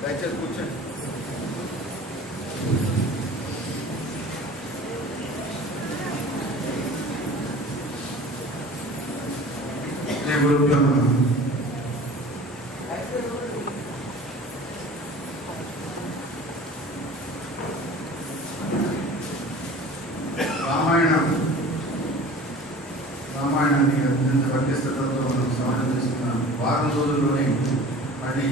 దయచేసి కూర్చోండి. రామాయణాన్ని అత్యంత భక్తిశ్రద్ధతో మనం సమాజం చేసుకున్న వారం రోజుల్లోనే అది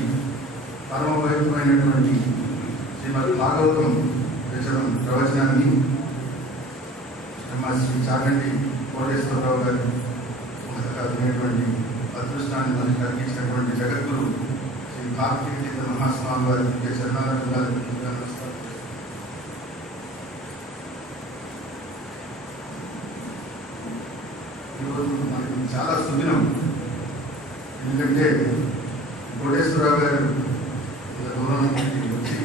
పరమ పవిత్రమైనటువంటి శ్రీమద్ భాగవతం ప్రవచనాన్ని శ్రీ చాగంటి కోటేశ్వరరావు గారు అనేటువంటి అదృష్టాన్ని మనకు కలిగించినటువంటి జగద్గురు శ్రీ కార్తీక మహాస్వామి వారికి చరణాలను నమస్కారం. ఈరోజు మనకి చాలా సుదినం. ఎందుకంటే కోటేశ్వరరావు గారు దూరం వచ్చి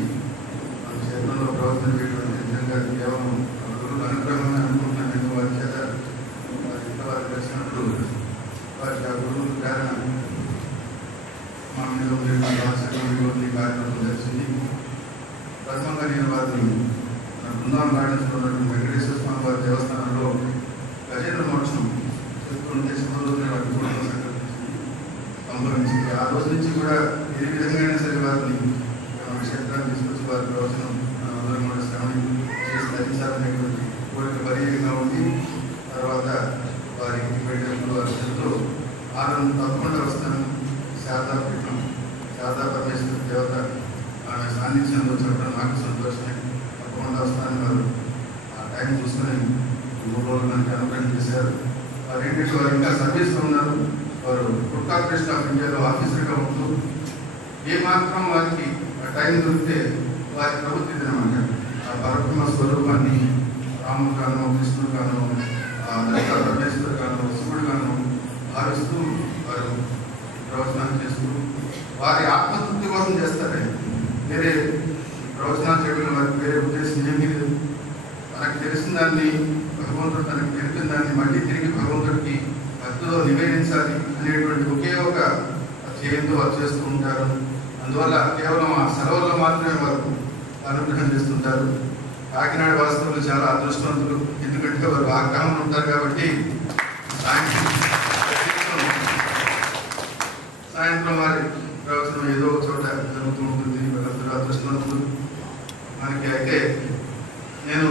మన క్షేత్రంలో ప్రవర్తన చేయడం నిజంగా కేవలం గురువుల అనుగ్రహం అనుకుంటున్నాను. నేను వారి చేత వారి ఇంట్లో వారికి వచ్చినప్పుడు వారికి ఆ గురువుల ప్రేరణ మా మీద ఉండేటువంటి కార్యక్రమం జరిగింది. ప్రథమంగా నేను వారిని బృందావనం గార్డెన్స్లో ఉన్నటువంటి వెంకటేశ్వర స్వామి వారి దేవస్థానంలో గజేంద్ర మోక్షం చెప్తుంటే చిన్న రోజునే వారికి చూడడం సంభవించింది. ఆ రోజు నుంచి కూడా ఏ విధంగా అయినా సరే వారిని క్షేత్రాన్ని తీసుకొచ్చి వారి ప్రవచనం అందరం కూడా శ్రవణ చేసి ధరించాలనేటువంటి కోరిక బలీయంగా ఉంది. తర్వాత వారి ఇంటికి వెళ్ళినప్పుడు వారి చెప్తూ తప్పకుండా వస్తాను. శారదాపీఠం శారదా పరమేశ్వర దేవత ఆమె సాన్నిధ్యంలో చెప్పడం నాకు సంతోషమే. తప్పకుండా వస్తానని వారు ఆ టైం చూసుకొని 3 రోజులు మనకి అనుగ్రహం చేశారు. వారు ఏంటంటే వారు ఇంకా సర్వీస్లో ఉన్నారు. వారు ఫుడ్ కార్పొరేషన్ ఆఫ్ ఇండియాలో ఆఫీసర్గా ఉంటూ ఏమాత్రం వారికి ఆ టైం దొరికితే వారి ప్రవృత్తి దినమాట ఆ పరబ్రహ్మ స్వరూపాన్ని రాముడు గాను కృష్ణుడు గాను దత్త పరమేశ్వరు గాను శివుడు గాను భావిస్తూ వారు ప్రవచనాలు చేస్తూ వారి ఆత్మతృప్తి కోసం చేస్తారే. వేరే ప్రవచనాలు చేయడం వారికి వేరే ఉద్దేశం ఏమీ లేదు. తనకు తెలిసిన దాన్ని భగవంతుడు తనకు తెలిపిన దాన్ని మళ్ళీ తిరిగి భగవంతుడికి భక్తిలో నివేదించాలి అనేటువంటి ఒకే ఒక ధ్యేయంతో వారు చేస్తూ ఉంటారు. అందువల్ల కేవలం ఆ సెలవుల్లో మాత్రమే వారు అనుగ్రహం చేస్తుంటారు. కాకినాడ వాస్తవులు చాలా అదృష్టవంతులు. ఎందుకంటే వారు ఆగ్రహంలో ఉంటారు కాబట్టి సాయంత్రం వారి ప్రవచనం ఏదో ఒక చోట జరుగుతూ ఉంటుంది. వాళ్ళందరూ అదృష్టవంతులు మనకి. అయితే నేను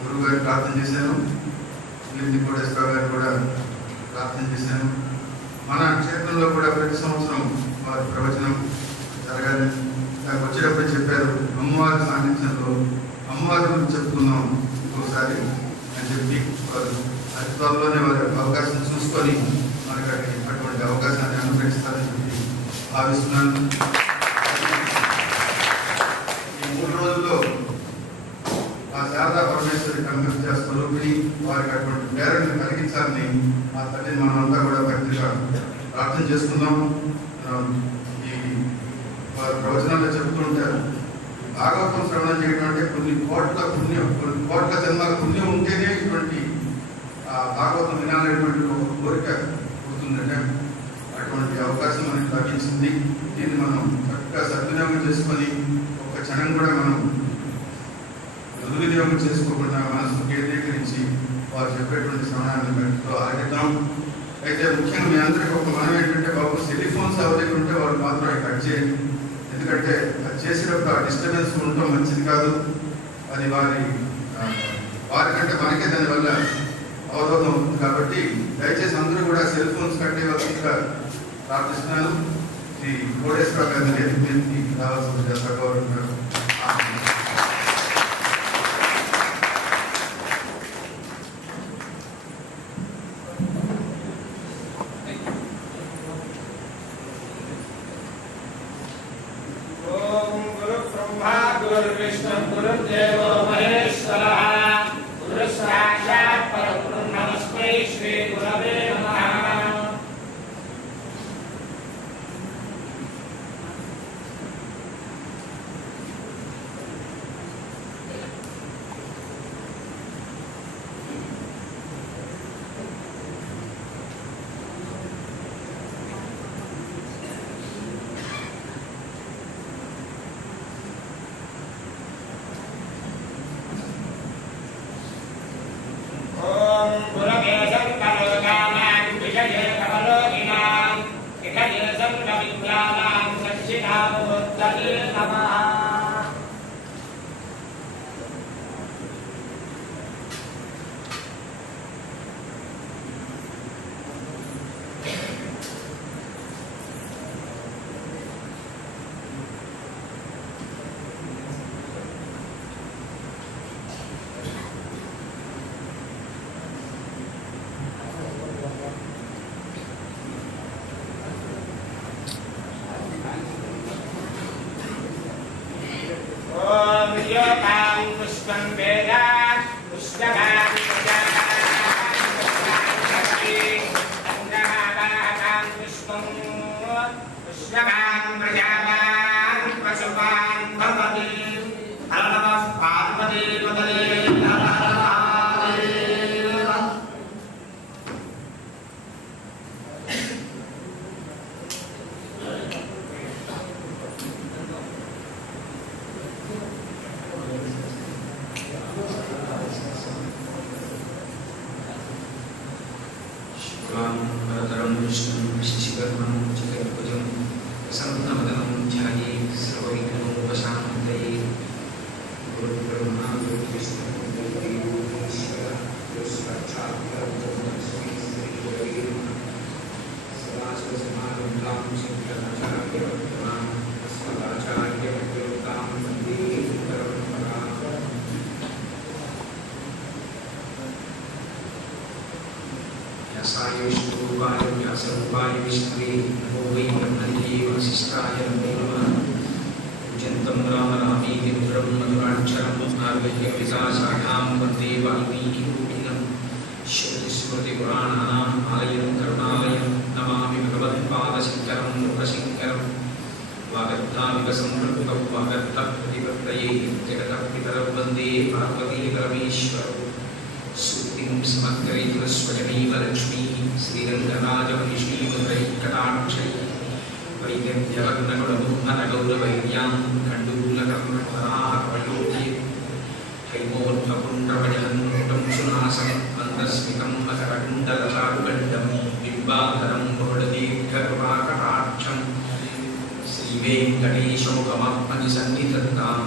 గురువు గారికి ప్రార్థన చేశాను. కోటేశ్వరరావు గారు కూడా ప్రార్థన చేశాను. మన క్షేత్రంలో కూడా ప్రతి సంవత్సరం వారి ప్రవచనం జరగాలి. నాకు వచ్చేటప్పుడు చెప్పారు, అమ్మవారి సాన్నిధ్యంలో అమ్మవారి గురించి చెప్పుకుందాం ఇంకోసారి అని చెప్పి వారు అతి త్వరలోనే వారి అవకాశం చూసుకొని మనకు అటువంటి అవకాశాన్ని అనుగ్రహిస్తారని చెప్పి భావిస్తున్నాను. ఈ 3 రోజుల్లో ఆ శారదా పరమేశ్వరి కనుక స్వరూపిణి వారికి అటువంటి ప్రేరణను కలిగించాలని ఆ తల్లిని మనమంతా కూడా భక్తిగా ప్రార్థన చేసుకుందాం. ఈ వారి ప్రవచనాల్లో చెబుతుంటారు, భాగవతం శ్రవణం చేయడం అంటే కొన్ని కోట్ల జన్మల పుణ్యం ఉంటేనే ఇటువంటి భాగవతం వినాలనేటువంటి ఒక కోరిక పుడుతుందంటే అటువంటి అవకాశం మనకి లభించింది. దీన్ని మనం చక్కగా సద్వినియోగం చేసుకొని ఒక క్షణం కూడా మనం దుర్వినియోగం చేసుకోకుండా మనసు కేంద్రీకరించి వారు చెప్పేటువంటి శ్రవణాన్ని భక్తితో ఆగిద్దాం. అయితే ముఖ్యంగా మీ అందరికీ ఒక మనం ఏంటంటే బాబు సెల్ ఫోన్స్ అవైలబుల్ ఉంటే వాళ్ళు మాత్రం కట్ చేయండి. ఎందుకంటే అది చేసేటప్పుడు ఆ డిస్టర్బెన్స్ ఉండటం మంచిది కాదు. అది వారికంటే మనకే దానివల్ల అవరోధం అవుతుంది. కాబట్టి దయచేసి అందరూ కూడా సెల్ ఫోన్స్ కట్టేవలసిందిగా ప్రార్థిస్తున్నాను. శ్రీ కోటేశ్వరరావు గారి నేతృత్వానికి రావాల్సిన సగౌరవంగా गुरुर्विष्णु गुरुर्देवो महेश्वरः गुरुः साक्षात् परब्रह्म नमस्मै श्री गुरवे नमः। योतां पुष्पं वेद पुष्पकां प्रजावान् पशुपान् भवति नमः पार्वतीपतये शुक्लांबरधरं विष्णुं शशिवर्णं चतुर्भुजं प्रसन्नवदनं ध्यायेत् सर्वविघ्नोपशान्तये गुरुर्ब्रह्मा गुरुर्विष्णुः गुरुर्देवो महेश्वरः गुरुसाक्षात् परब्रह्म तस्मै श्रीगुरवे नमः सदाशिवसमारम्भां शङ्कराचार्यमध्यमाम् अस्मदाचार्यमध्यवतां वन्दे परम्पराम् व्यासायुष्टरूपाय व्यासरूपाय विष्णवे नमो वै ब्रह्मणे वसिष्ठाय नमो नमः पूज्यन्तं राम रामेति मधुरं मधुराक्षरं आरुह्य विकासाढां वन्दे वाल्मीकिकोकिलं श्रुतिस्मृतिपुराणानाम् आलयं करुणालयं नमामि भगवत्पादशङ्करं लोकशङ्करं वागर्धाविव सम्पृक्तौ वागर्धप्रतिपत्तये जगतः पितरौ वन्दे पार्वती परमेश्वरौ सुक्तिं समग्रैर्स्वयमेव लक्ष्मीः श्रीरङ्गराजमहिषीमुद्रैः कटाक्षैः वैदग्ध्यवर्णगुणबुम्भनगौरवैर्यां कण्डूलकर्णपराः कवयोध्ये हैमोर्ध्वपुण्ड्रवजहन्मुटं सुनासं मन्दस्मितं मकरकुण्डलचारुगण्डं बिम्बाधरं बहुलदीर्घकृपाकटाक्षं श्रीवेङ्कटेशमुखमात्मनिसन्निधत्तां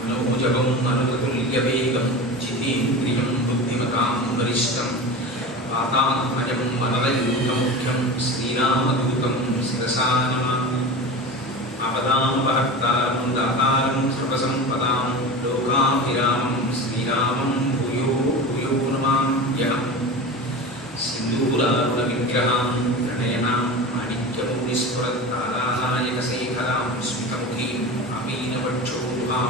मनोजवं मनुतुल्यवेगं जितेन्द्रियं बुद्धिमतां वरिष्ठं वातात्मजं वरदयूतमुख्यं श्रीरामदूतं शिरसा नमामि आपदामपहर्तारं दातारं सर्वसम्पदां लोकाभिरामं श्रीरामं भूयो भूयो नमाम्यहम् सिन्दूरारुणविग्रहां प्रणयनां माणिक्यमौलिस्फुरत्तारानायकशेखरां स्मितमुखीं अमीनवक्षोरुहां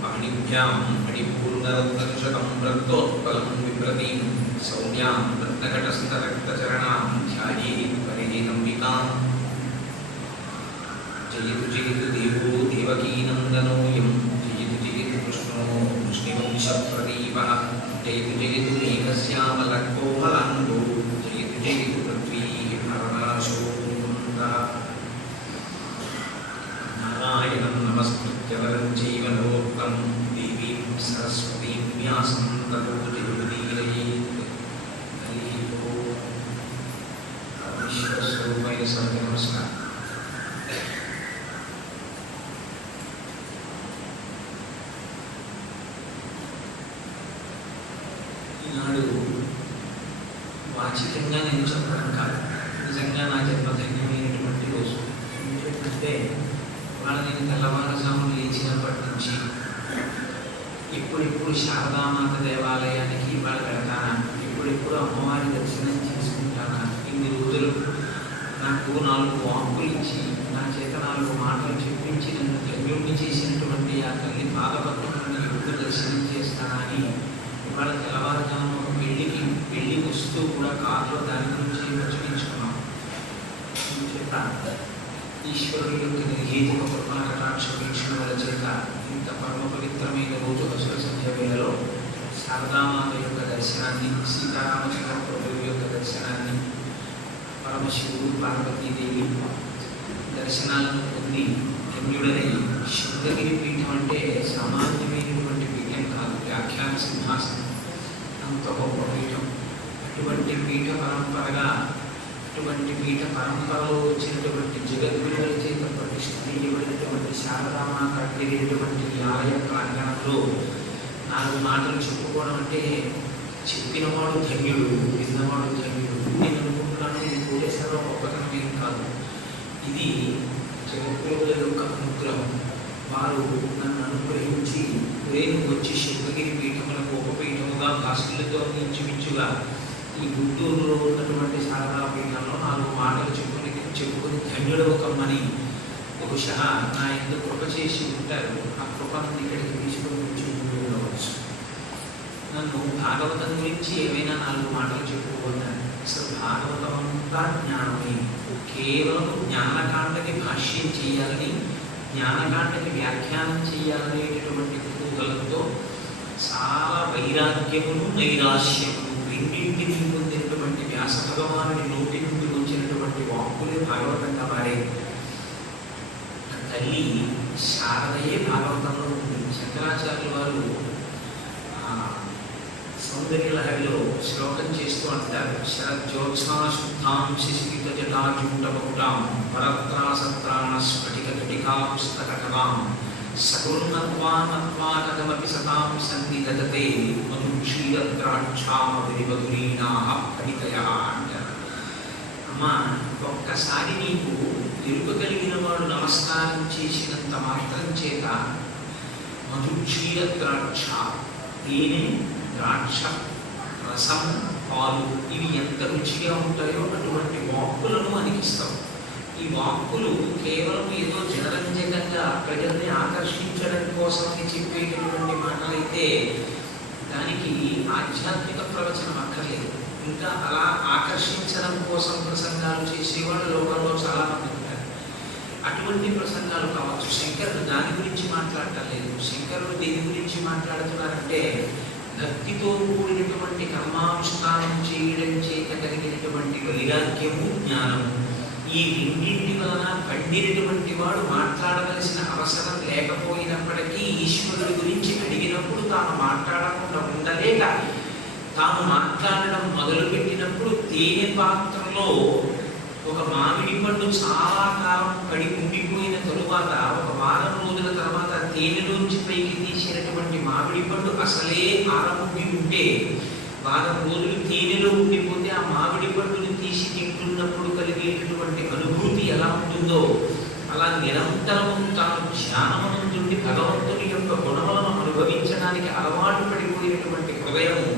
पाणिभ्यां मणिपूर्णरत्नशतं रक्तोत्पलं बिभ्रतीं सौम्यां रत्नघटस्थरक्तचरणां ध्यायेत् परिणितम्बिकाम् जयतु जयतु देवो देवकीनन्दनोऽयं जयतु जयतु कृष्णो कृष्णवंशप्रदीपः जयतु जयतु मेघश्यामलकोमलाङ्गो जयतु जयतु पृथ्वी भरणाशो मुकुन्दः नारायणं नमस्कृत्य वरं चैव नरोत्तमं देवीं सरस्वतीं व्यासं ततो जयमुदीरयेत् हरिः ओम् परमेश्वरस्वरूपाय सर्वे नमस्कार ఈనాడు వాచికంగా నేను చెప్పడం కాదు, నిజంగా నా జన్మధన్యమైనటువంటి రోజు. ఎందుకంటే వాళ్ళ నేను తెల్లవారుజామున లేచినప్పటి నుంచి ఎప్పుడెప్పుడు శారదామాత దేవాలయానికి ఇవాళ వెళ్తానా, ఎప్పుడెప్పుడు అమ్మవారి దర్శనం చేసుకుంటానా, ఇన్ని రోజులు నాకు 4 వాక్కులు ఇచ్చి నా చేత 4 మాటలు చెప్పించి నన్ను ధన్యుడిని చేసినటువంటి ఆ తల్లి పాదపద్మలను ఎప్పుడు దర్శనం చేస్తానని ఇవాళ తెల్లవారుజామున ఒక పెళ్ళికి వస్తూ కూడా కారులో దాని గురించి చర్చించుకున్నాం. చేత ఈశ్వరుడి యొక్క నిర్హేతుక కృపాకటాక్ష వీక్షణల చేత ఇంత పరమ పవిత్రమైన రోజు అసుర సంధ్య వేళలో శారదామాత యొక్క దర్శనాన్ని, సీతారామచంద్ర ప్రభువు యొక్క దర్శనాన్ని, పరమశివుడు పార్వతీదేవి దర్శనాలను పొంది ధన్యుడనై శృంగగిరి పీఠం అంటే సామాన్యమైనటువంటి పీఠం కాదు, వ్యాఖ్యాన సింహాసనం, అంత గొప్ప పీఠం. అటువంటి పీఠ పరంపరలో వచ్చినటువంటి జగద్గురువుల చేత ప్రతిష్ఠించబడినటువంటి శారదామాత జరిగినటువంటి ఈ ఆలయ ప్రాంగణంలో 4 మాటలు చెప్పుకోవడం అంటే చెప్పినవాడు ధన్యుడు, విన్నవాడు ధన్యుడు. నేను అనుకుంటున్నాను ఇది కోటేశ్వరరావు గొప్పతనం ఏం కాదు, ఇది జగద్గురువుల యొక్క అనుగ్రహం. వారు నన్ను అనుగ్రహించి నేను వచ్చి శృంగగిరి పీఠములకు ఉపపీఠముగా భాషలతో ఇంచుమించుగా ఈ గుంటూరులో ఉన్నటువంటి శారదా పీఠంలో 4 మాటలు చెప్పుకొని ధన్యుడు ఒకమ్మని బహుశా నా ఎందుకు కృప చేసి ఉంటారు. ఆ కృపను ఇక్కడికి తీసుకు నన్ను భాగవతం గురించి ఏమైనా 4 మాటలు చెప్పుకోవద్దని. అసలు భాగవతం అంతా జ్ఞానమే. కేవలం జ్ఞానకాండకి భాష్యం చేయాలని, జ్ఞానకాండకి వ్యాఖ్యానం చేయాలనేటటువంటి కుతూహలంతో చాలా వైరాగ్యమును నైరాశ్యమును రెండింటినీ పొందినటువంటి వ్యాస భగవానుడి నోటి నుండి వచ్చినటువంటి వాక్కులే భాగవతంగా మారే. తల్లి శారదయే భాగవతంలో ఉంది. శంకరాచార్యుల వారు సౌందర్యలహరిలో శ్లోకం చేస్తూ అంటారు, శరజ్యోత్సాశుద్ధాం శిశిరిత జటాజూటబహుళాం పరత్రాసత్రాణ స్ఫటిక ఘటికా పుస్తక కథాం సకృన్నత్వానత్వానగమపి సతాం సన్నిధతే మధుక్షీరద్రాక్షామధురీనాః కవితయః అంటారు. అమ్మా, ఒక్కసారి నీకు ఎరుకగలిగిన వాడు నమస్కారం చేసినంత మాత్రం చేత మధుక్షీరద్రాక్ష, తేనె, ద్రాక్ష రసం, పాలు ఇవి ఎంత రుచిగా ఉంటాయో అటువంటి వాక్కులను అనిపిస్తావు. ఈ వాక్కులు కేవలం ఏదో జనరంజకంగా ప్రజల్ని ఆకర్షించడం కోసం చెప్పేటటువంటి మాటలైతే దానికి ఆధ్యాత్మిక ప్రవచనం అక్కర్లేదు. ఇంకా అలా ఆకర్షించడం కోసం ప్రసంగాలు చేసేవాళ్ళు లోకంలో చాలా మంది ఉంటారు. అటువంటి ప్రసంగాలు కావచ్చు. శంకరుడు దాని గురించి మాట్లాడటం లేదు. శంకరుడు దేని గురించి మాట్లాడుతున్నారంటే భక్తితో కూడినటువంటి కర్మానుష్ఠానం చేయడం చేత కలిగినటువంటి వైరాగ్యము, జ్ఞానము, ఈ రెండింటి వలన పండినటువంటి వాడు మాట్లాడవలసిన అవసరం లేకపోయినప్పటికీ ఈశ్వరుడి గురించి అడిగినప్పుడు తాను మాట్లాడకుండా ఉండలేక తాను మాట్లాడడం మొదలుపెట్టినప్పుడు తేనె పాత్రలో ఒక మామిడి పండు చాలా కాలం పడి ఉండిపోయిన తరువాత ఒక వారం రోజుల తర్వాత తేనెలోంచి పైకి తీసినటువంటి మామిడి పండు అసలే ఆరముండి ఉంటే వారం రోజులు తేనెలో ఉండిపోతే ఆ మామిడి పండుని తీసి తింటున్నప్పుడు కలిగేటటువంటి అనుభూతి ఎలా ఉంటుందో అలా నిరంతరం తాను ధ్యానమునందుండి భగవంతుని యొక్క గుణములను అనుభవించడానికి అలవాటు పడిపోయినటువంటి హృదయము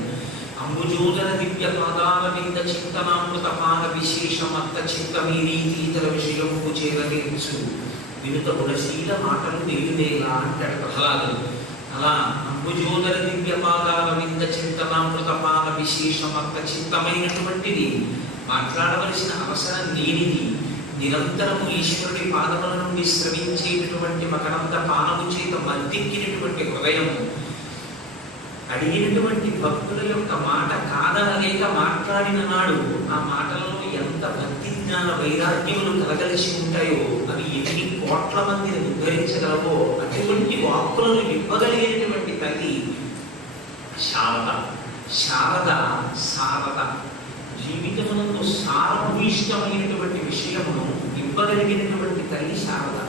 అంబుజోదర దివ్య పాదాల మీద చింతనామృత పాద విశేషమత్త చింతమీరీతీతర విషయము చేరవేర్చు వినుత గుణశీల మాటలు నిలువేలా అంటాడు ప్రహ్లాదుడు. అలా అంబుజోదర దివ్య పాదాల మీద చింతనామృత పాద విశేషమత్త చింతమైనటువంటిది మాట్లాడవలసిన అవసరం లేనిది నిరంతరము ఈశ్వరుడి పాదముల నుండి స్రవించేటటువంటి మకరంద పానము చేత మద్దెక్కినటువంటి హృదయము అడిగినటువంటి భక్తుల యొక్క మాట కాదనలేక మాట్లాడిన నాడు ఆ మాటలలో ఎంత భక్తి జ్ఞాన వైరాగ్యములు కలగలిసి ఉంటాయో అవి ఎన్ని కోట్ల మందిని ఉద్ధరించగలవో అటువంటి వాక్కులను ఇవ్వగలిగినటువంటి తల్లి శారద. శారద సారద జీవితమునందు సారభూయిష్టమైనటువంటి విషయమును ఇవ్వగలిగినటువంటి తల్లి శారద.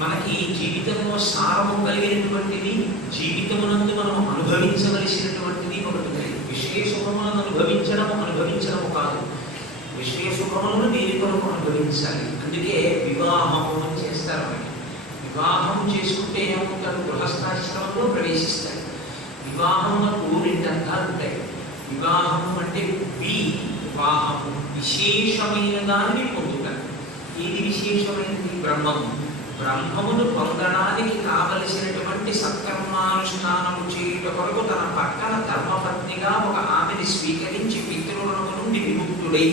మనకి జీవితంలో సారము కలిగినటువంటిది, జీవితమునందు మనం అనుభవించవలసినటువంటిది ఒకటి. విషయ సుఖములను అనుభవించడము కాదు, విషయ సుఖములను దేని కొరకు అనుభవించాలి. అందుకే వివాహము అని చేస్తారు. మనకి వివాహం చేసుకుంటే ఏమవుతారు? గృహస్థాశ్రమంలో ప్రవేశిస్తారు. వివాహమునకు 2 అర్థాలు ఉంటాయి. వివాహము అంటే వివాహము, విశేషమైన దాన్ని పొందుతారు. ఏది విశేషమైనది? బ్రహ్మము. బ్రహ్మమును పొందడానికి కావలసినటువంటి సత్కర్మానుష్ఠానము చేయుట కొరకు తన పక్కన ధర్మపత్నిగా ఒక ఆమెని స్వీకరించి పితృరుణము నుండి విముక్తుడై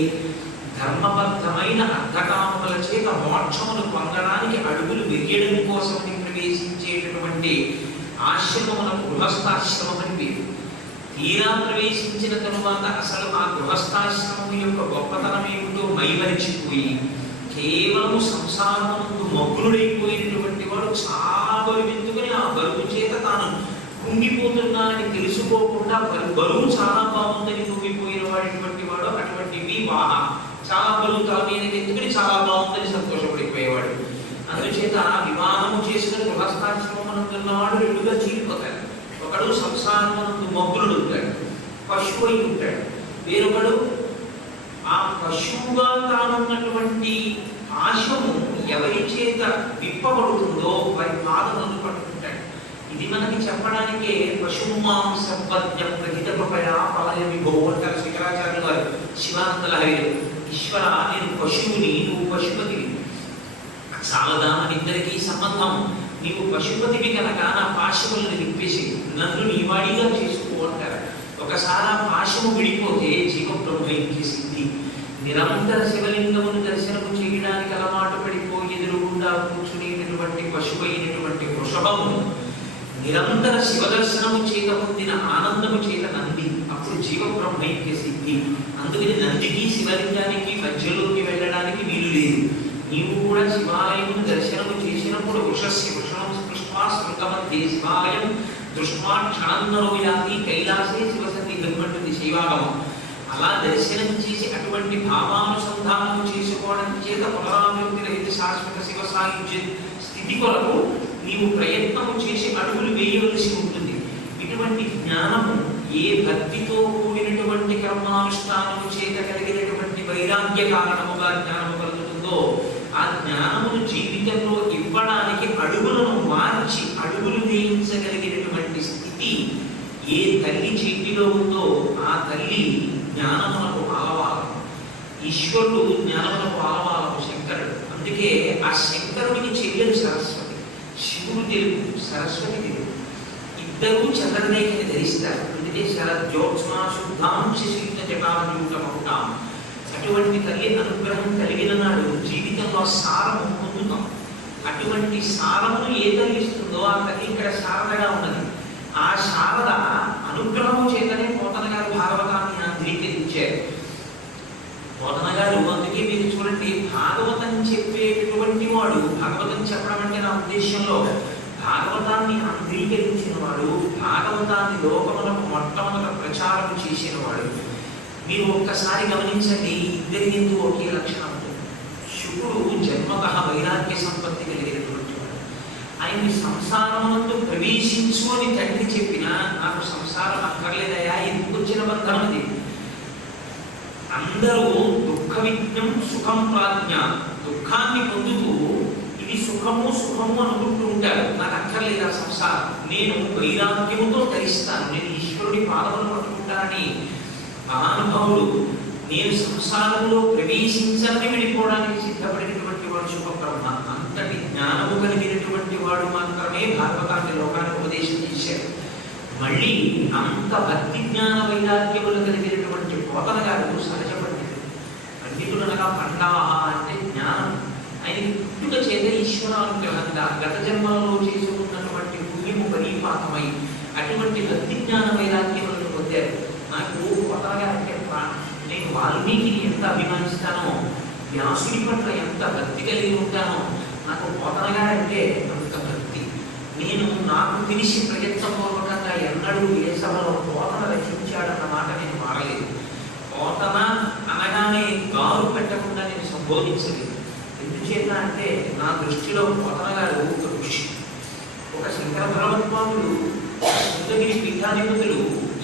ధర్మబద్ధమైన అర్థకామముల చేత మోక్షమును పొందడానికి అడుగులు వెయ్యడం కోసం ప్రవేశించేటటువంటి ఆశ్రమమునకు గృహస్థాశ్రమమని పేరు. తీరా ప్రవేశించిన తరువాత అసలు ఆ గృహస్థాశ్రమం యొక్క గొప్పతనం ఏమిటో మైమరిచిపోయి కేవలం సంసారమునందు మగ్నుడైపోయినటువంటి వాడు చాలా బరువెత్తుకుని ఆ బరువు చేత తాను కుంగిపోతున్నా అని తెలుసుకోకుండా బరువు చాలా బాగుందని కుంగిపోయిన వాడిటువంటి వాడు అటువంటి వివాహ. చాలా బరువు తల మీదకి ఎత్తుకుని చాలా బాగుందని సంతోషపడిపోయేవాడు. అందుచేత వివాహము చేసుకుని గృహస్థాశ్రమమునందున్నవాడు 2గా చీలిపోతాడు. ఒకడు సంసారమునందు మగ్నుడు ఉంటాడు, పశువు అయి ఉంటాడు. వేరొకడు ఆ పశువుగా తానున్నటువంటి ఆశము ఎవరి చేత విప్పబడుతుందో వారి పాదములను పట్టుకుంటాడు. ఇది మనకి చెప్పడానికే పశుమాంసజ్ఞ ప్రహితపయా పాలయ విభో అంటారు శంకరాచార్యులు గారు శివానందలహరిలో. ఈశ్వర, నేను పశువుని, నువ్వు పశుపతివి. సావధానం ఇద్దరికీ సంబంధం. నీవు పశుపతివి కనుక నా పాశములను విప్పేసి నన్ను నీవాడిగా చేసుకో అంటారు. ఒకసారి ఆ పాశము విడిపోతే జీవబ్రహ్మైక్య సిద్ధి. నిరంతర శివలింగమును దర్శనము చేయడానికి అలవాటు పడిపోయి ఎదురుగుండా కూర్చునేటటువంటి పశువు అయినటువంటి వృషభము నిరంతర శివదర్శనము చేత పొందిన ఆనందము చేత నంది. అప్పుడు జీవబ్రహ్మైక్య సిద్ధి. అందుకని నందికి శివలింగానికి మధ్యలోకి వెళ్ళడానికి వీలు లేదు. నీవు కూడా శివాలయమును దర్శనము చేసినప్పుడు వృషస్య వృషణం స్పృష్ట్వా శృంగమధ్యే శివాలయం దృష్ట్వా క్షణందరో యాతి కైలాసే శివసన్నిధిం అంటుంది శైవాగమం. అలా దర్శనం చేసి అటువంటి భావానుసంధానం చేసుకోవడం చేత పునరావృత్తి రహిత శాశ్వత శివ సాయుధ్య స్థితి కొరకు నీవు ప్రయత్నము చేసి అడుగులు వేయవలసి ఉంటుంది. ఇటువంటి జ్ఞానము ఏ భక్తితో కూడినటువంటి కర్మానుష్ఠానము చేత కలిగినటువంటి వైరాగ్య కారణముగా జ్ఞానము కలుగుతుందో ఆ జ్ఞానమును జీవితంలో ఇవ్వడానికి అడుగులను మార్చి అడుగులు వేయించగలిగినటువంటి స్థితి ఏ తల్లి చేతిలో ఉందో ఆ తల్లి జ్ఞానమునకు ఆలవాలం. ఈశ్వరుడు జ్ఞానమునకు ఆలవాలము శంకరుడు. అందుకే ఆ శంకరుడికి చెల్లెలు సరస్వతి, శివుడు తెలుగు, సరస్వతి తెలుగు. ఇద్దరూ చంద్రరేఖని ధరిస్తారు. అందుకే శరజ్యోత్స్నా శుద్ధాం శశియుత జటాజూటమౌటాం. అటువంటి తల్లి అనుగ్రహం కలిగిన నాడు జీవితంలో సారము పొందుతాం. అటువంటి సారమును ఏ తల్లి ఇస్తుందో ఆ తల్లి ఇక్కడ శారదగా ఉన్నది. ఆ శారద అనుగ్రహము చేతనే పోతన గారు భాగవతాన్ని అంగీకరించారు. పోతన గారు అందుకే మీరు చూడండి, భాగవతం చెప్పేటటువంటి వాడు, భాగవతం చెప్పడం అంటే నా ఉద్దేశంలో భాగవతాన్ని అంగీకరించిన వాడు, భాగవతాన్ని లోకములకు మొట్టమొదట ప్రచారం చేసిన వాడు. మీరు ఒక్కసారి గమనించండి, ఇద్దరి ఎందుకు ఒకే లక్షణం ఉంటుంది. శుకుడు జన్మత వైరాగ్య సంపత్తి కలిగినటువంటి వాడు. ఆయన్ని సంసారమునందు ప్రవేశించు అని తండ్రి చెప్పినా నాకు సంసారం అక్కర్లేదయా, ఎందుకు వచ్చిన బంధం ఇది. అందరూ దుఃఖ విజ్ఞం సుఖం ప్రాజ్ఞ, దుఃఖాన్ని పొందుతూ ఇది సుఖము సుఖము అనుకుంటూ ఉంటారు. నాకు అక్కర్లేదు ఆ సంసారం, నేను వైరాగ్యముతో ధరిస్తాను, నేను ఈశ్వరుడి పాదములు పట్టుకుంటానని మహానుభావుడు నేను సంసారంలో ప్రవేశించాలని విడిపోవడానికి సిద్ధపడినటువంటి వాడు శుభబ్రహ్మ. అంతటి జ్ఞానము కలిగినటువంటి వాడు మాత్రమే భాగవతాన్ని లోకానికి ఉపదేశం చేశారు. మళ్ళీ అంత భక్తి జ్ఞాన వైరాగ్యములు కలిగినటువంటి పోతన గారు సహజ పండితుడు. పండితుడు అనగా పండాహ అంటే జ్ఞానం. ఆయన పుట్టుక చేత ఈశ్వరానుగ్రహంగా గత జన్మలలో చేసుకున్నటువంటి పుణ్యము పరిపాకమై అటువంటి భక్తి జ్ఞాన వైరాగ్యములను పొందారు. నాకు కొత్తగా అంటే నేను వాల్మీకిని ఎంత అభిమానిస్తానో, వ్యాసుడి పట్ల ఎంత భక్తి కలిగి ఉంటానో, నాకు పోతన గారంటే అంత భక్తి. నేను నాకు తెలిసి ప్రయత్నపూర్వకంగా ఎన్నడూ ఏ సభలో పోతన రచించాడన్న మాట నేను మారలేదు. పోతన అనగానే గారు పెట్టకుండా నేను సంబోధించలేదు. ఎందుచేత అంటే నా దృష్టిలో పోతన గారు ఒక ఋషి. ఒక శంకర భగవత్పాదులు శృంగగిరి పీఠాధిపతులు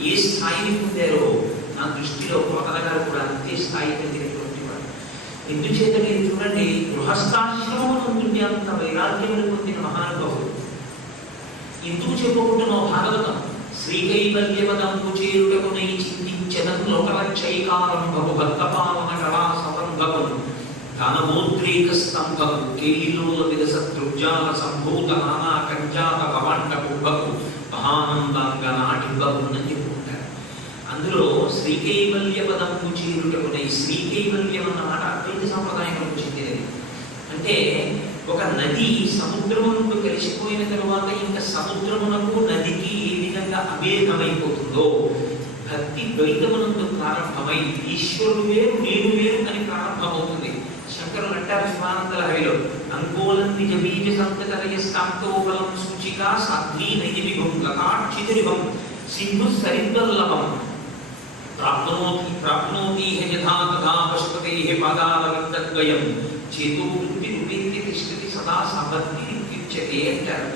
ఏ స్థాయిని పొందారో నా దృష్టిలో పోతన గారు కూడా అంతే స్థాయి పొందినటువంటి వాడు. ఎందుచేత మీరు చూడండి, గృహస్థాశ్రమం నుండి అంత వైరాగ్యములు పొందిన మహానుభావుడు. ఎందుకు చెప్పుకుంటున్నావు భాగవతం? శ్రీకైవల్యపదంబు చేరుటకునై చింతించెదను లోకరక్షైకారంభము భక్తపావన కళా సతంభము ధనమోద్రేక స్తంభము కేలిలోల విదసతృజాల సంభూత నానా కంజాత భవండ కుంభకు మహానందంగ నాటింబగున్నని చెప్పుకుంటారు. అందులో శ్రీకైవల్య పదంబు చేరుటకునై, శ్రీకైవల్యం అన్నమాట అద్వైత సంప్రదాయంలో చెందినది. అంటే ఒక నది సముద్రమునకు కలిసిపోయిన తరువాత ఇంకా సముద్రమునకు నదికి ఏ విధంగా అభేదమైపోతుందో భక్తి ద్వైతమునందు ప్రారంభమై ఈశ్వరుడు వేరు నేను వేరు అని ప్రారంభమవుతుంది. శంకరులు అంటారు శివానంద లహరిలో, అంకోలం నిజ బీజ సంతతరయస్తాంతోబలం సూచికా సాధ్వీ నైజవిభం లతాక్షితురిభం సింధు సరిద్వల్లభం ప్రాప్నోతి యథా తథా పశుపతేః పాదారవిందద్వయం చేతో వృత్తి రూపేత్య తిష్టతి సదా సభక్తి ఇత్యుచ్యతే అంటారు.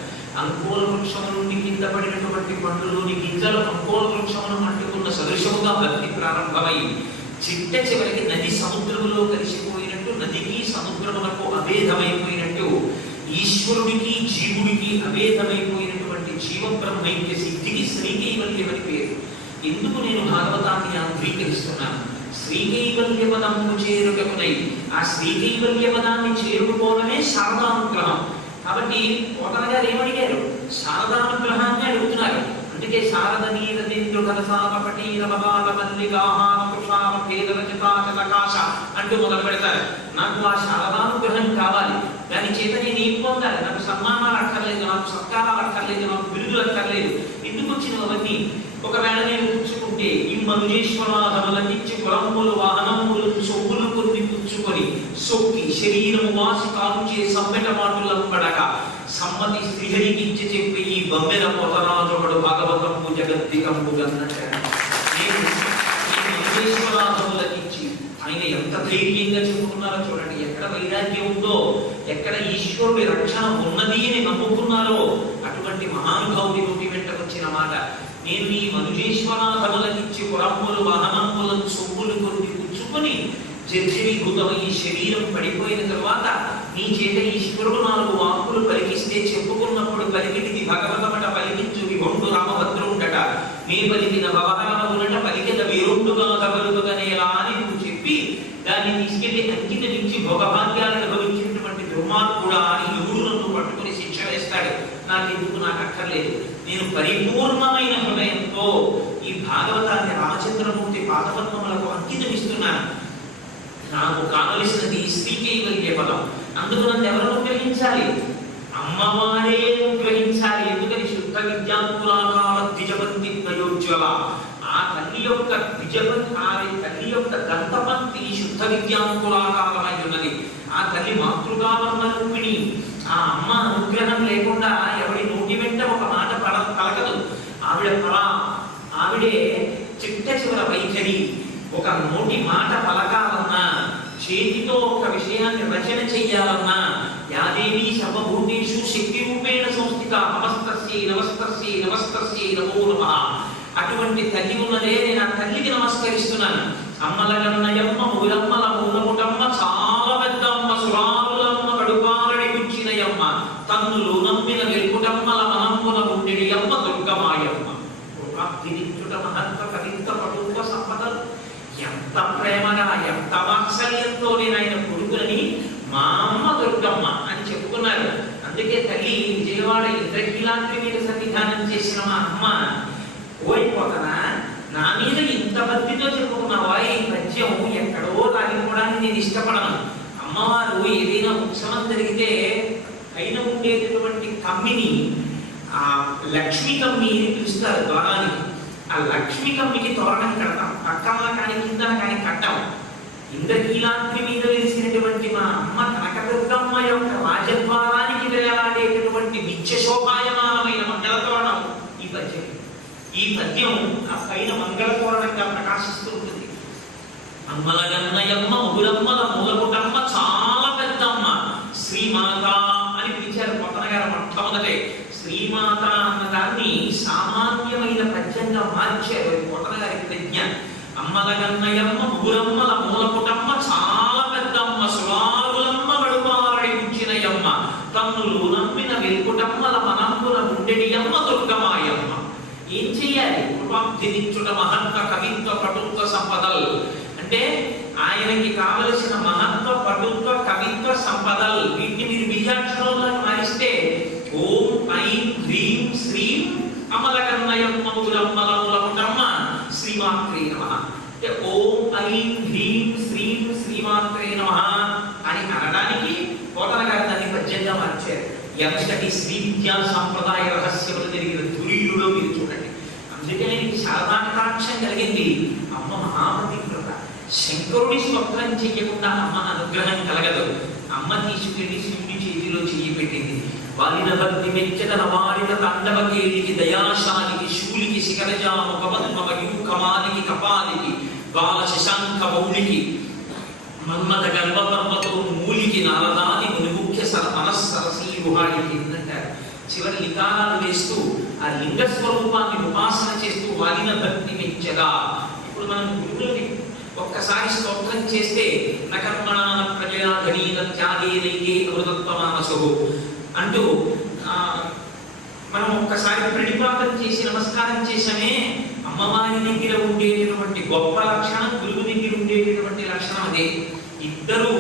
అంకోల వృక్షము నుండి కింద పడినటువంటి పండులోని గింజలు అంకోల వృక్షమును అంటుకున్న సదృశముగా భక్తి ప్రారంభమై చిట్ట చివరికి నది సముద్రములో కలిసిపోయినట్టు, నదికి సముద్రమునకు అభేదమైపోయినట్టు, ఈశ్వరుడికి జీవుడికి అభేదమైపోయినటువంటి జీవబ్రహ్మైక్య సిద్ధికి శ్రీకైవల్యమని పేరు. ఎందుకు నేను భాగవతాన్ని అంగీకరిస్తున్నాను? శ్రీకైవల్యపదము చేరుటకునై, ఆ శ్రీకైవల్యపదాన్ని చేరుకోవడమే శారదానుగ్రహం. కాబట్టి పోతన గారు ఏమడిగారు? శారదానుగ్రహాన్ని అడుగుతున్నారు. అందుకే శారద నీరదింద్రు కలసాపటి రమబాల మల్లికాహార కృషామ పేదరచితాచకాశ అంటూ మొదలు పెడతారు. నాకు ఆ శారదానుగ్రహం కావాలి, దాని చేత నేను ఏం పొందాలి? నాకు సన్మానాలు అక్కర్లేదు, నాకు సత్కారాలు అక్కర్లేదు, నాకు బిరుదులు అక్కర్లేదు. ఎందుకు వచ్చినవన్నీ? ఒకవేళ నేను పుచ్చుకుంటే ఈ మనుజేశ్వరాధములకిచ్చి కులంబులు వాహనములు సొమ్ములు కొన్ని పుచ్చుకొని సొక్కి శరీరము వాసి కాలుచే సమ్మెట మాటలంబడక సమ్మతి శ్రీహరికిచ్చి చెప్పి ఈ బమ్మెల పొతరాజొకడు భగవతము జగద్దికంబు గన్నట్టు నేను ఈ మనుజేశ్వరాధములకిచ్చి ఆయన ఎంత ధైర్యంగా చెప్పుకున్నారో చూడండి. ఎక్కడ వైరాగ్యం ఉందో, ఎక్కడ ఈశ్వరుడి రక్షణ ఉన్నది అని నమ్ముకున్నారో అటువంటి మహానుభావుడి నోటి వెంట వచ్చిన మాట. నేను ఈ మనుజేశ్వరాధములకిచ్చి పురమ్ములు వాహనములను సొమ్ములు కొన్ని పుచ్చుకొని జర్జరీకృతమై ఈ శరీరం పడిపోయిన తరువాత నీ చేత ఈశ్వరుడు 4 వాక్కులు పలికిస్తే చెప్పుకున్నప్పుడు పలికిటిది భగవతమట పలికించు విభొండు రామభద్రుండట నీ పలికిన భవహరములట పలికిన వీరుండుగా తగలుగనేలా అని నువ్వు చెప్పి దాన్ని తీసుకెళ్లి అంకితమించి భోగభాగ్యాలను భవించినటువంటి దుర్మార్గుడా అని ఎవరు నన్ను పట్టుకుని శిక్ష వేస్తాడు. నాకెందుకు, నాకు అక్కర్లేదు. నేను పరిపూర్ణమైన హృదయంతో ఈ భాగవతాన్ని రామచంద్రమూర్తి పాదపద్మములకు అంకితమిస్తున్నాను. నాకు కావలసినది శ్రీకైవల్య పదం. అందుకు నన్ను ఎవరు అనుగ్రహించాలి? అమ్మవారే అనుగ్రహించాలి. ఎందుకని? శుద్ధ విద్యాంకులాకార ద్విజపంతి ప్రయోజ్వల. ఆ తల్లి యొక్క తల్లి యొక్క దంతపంతి శుద్ధ విద్యాంకులాకారమై ఉన్నది. ఆ తల్లి మాతృకావర్ణ రూపిణి. ఆ అమ్మ అనుగ్రహం లేకుండా ఎవరి నోటి వెంట ఒక మాట పలకదు. ఆవిడే చిట్ట చివర వైఖరి. ఒక నోటి మాట పలకాలన్నా, చేతితో ఒక విషయాన్ని రచన చెయ్యాలన్నా, యాదేవి సర్వభూతేషు శక్తి రూపేణ సంస్థిత నమస్తస్యై నమస్తస్యై నమస్తస్యై నమో నమః. అటువంటి తల్లి ఉన్నదే. నేను ఆ తల్లికి నమస్కరిస్తున్నాను. అమ్మల గన్నయమ్మ మూలమ్మల మూలముటమ్మ చాలా పెద్దమ్మ సురారులమ్మ కడుపారడి గుచ్చినయమ్మ తన్నులు నమ్మిన వెల్పుటమ్మల మనమ్ముల ఉండెడి అమ్మ దుర్గమాయమ్మ. కృపాబ్ధినిచ్చుట మహత్వ కవిత్వ పటుత్వ సంపదలు. ఎంత ప్రేమగా ఎంత వాత్సల్యంతో నేను ఆయన కొడుకులని మా అమ్మ దుర్గమ్మ అని చెప్పుకున్నారు. అందుకే తల్లి విజయవాడ ఇంద్రకీలాద్రి మీద సన్నిధానం చేసిన మా అమ్మ ఓడిపోతానా, నా మీద ఇంత భక్తితో చెప్పుకున్నావా? ఈ పద్యం ఎక్కడో లాగిపోవడానికి నేను ఇష్టపడను. అమ్మవారు ఏదైనా ఉత్సవం జరిగితే పైన ఉండేటటువంటి కమ్మిని ఆ లక్ష్మీ కమ్మి అని పిలుస్తారు ద్వారానికి. ఆ లక్ష్మీ కమ్మికి తోరణం కడతాం. పక్కన కానీ కింద కానీ కట్టాం. ఇంద్రకీలాద్రి మీద వేసినటువంటి మా అమ్మ కనకదుర్గమ్మ యొక్క రాజద్వారానికి వేలాడేటటువంటి నిత్య శోభాయమానమైన మంగళ తోరణం ఈ పద్యం. ఈ పద్యం ఆ పైన మంగళ తోరణంగా ప్రకాశిస్తూ ఉంటుంది. అమ్మల గన్నయమ్మ ముగురమ్మల మూలపుటమ్మ చాలా పెద్దమ్మ శ్రీమాత అని పిలిచారు పొత్తన గారు మొట్టమొదటే. శ్రీమాత అన్నదాన్ని సామాన్యమైన పద్యంగా మార్చారు పొత్తన గారి ప్రజ్ఞ. అమ్మల గన్నయమ్మ ముగురమ్మల మూలపుటమ్మ చాలా పెద్దమ్మ సురారులమ్మ గడుపారడి గుచ్చినయమ్మ తన్నులు నమ్మిన వెల్పుటమ్మల మనమ్ముల ఉండెడి అమ్మ దుర్గమాయమ్మ. ఏం చెయ్యాలి? కృపాబ్ధినిచ్చుట మహత్వ కవిత్వ పటుత్వ సంపదలు. అంటే ఆయనకి కావలసిన మహత్వ పటుత్వ కవిత్వ సంపదలు. వీటిని మీరు బీజాక్షరంలో మారిస్తే ఓం ఐం హ్రీం శ్రీం అమలకన్నయమ్మ మూలమ్మలములముటమ్మ శ్రీమాత్రే నమః. అంటే ఓం ఐం హ్రీం శ్రీం శ్రీమాత్రే నమః అని అనడానికి పోతన గారు దాన్ని పద్యంగా మార్చారు. ఎంతటి శ్రీ విద్యా సాంప్రదాయ రహస్యములు జరిగిన ధురీయులో మీరు చూడండి. అందుకే ఆయనకి శారదాకటాక్షం కలిగింది. అమ్మ మహాపతివ్రత. శంకరుడి స్వప్నం చెయ్యకుండా అమ్మ అనుగ్రహం కలగదు. అమ్మ తీసుకెళ్లి శివుడి చేతిలో చెయ్యి పెట్టింది. వాలిన భక్తి మెచ్చట వారిన తాండవకేలికి దయాశాలికి శూలికి శిఖరజాము కపద్మమయు కమాలికి కపాలికి బాల శశాంక మౌలికి మన్మథ గర్భపర్వతో మూలికి నారదాది మునిముఖ్య మనస్సరసీ గుహాడికి అంటారు. చివరి లింగాలను వేస్తూ ఆ లింగ స్వరూపాన్ని ఉపాసన చేస్తూ వాలిన భక్తి మెచ్చగా. ఇప్పుడు మనం గురువులని ఒక్కసారి స్తోత్రం చేస్తే నకర్మణాన ప్రజయాధనీన త్యాగేనైకే అమృతత్వమానసో అంటూ మనం ఒక్కసారి ప్రణిపాతం చేసి నమస్కారం చేసామే. అమ్మవారి దగ్గర ఉండేటటువంటి గొప్ప లక్షణం, గురువు దగ్గర ఉండేటటువంటి లక్షణం అదే. ఇద్దరు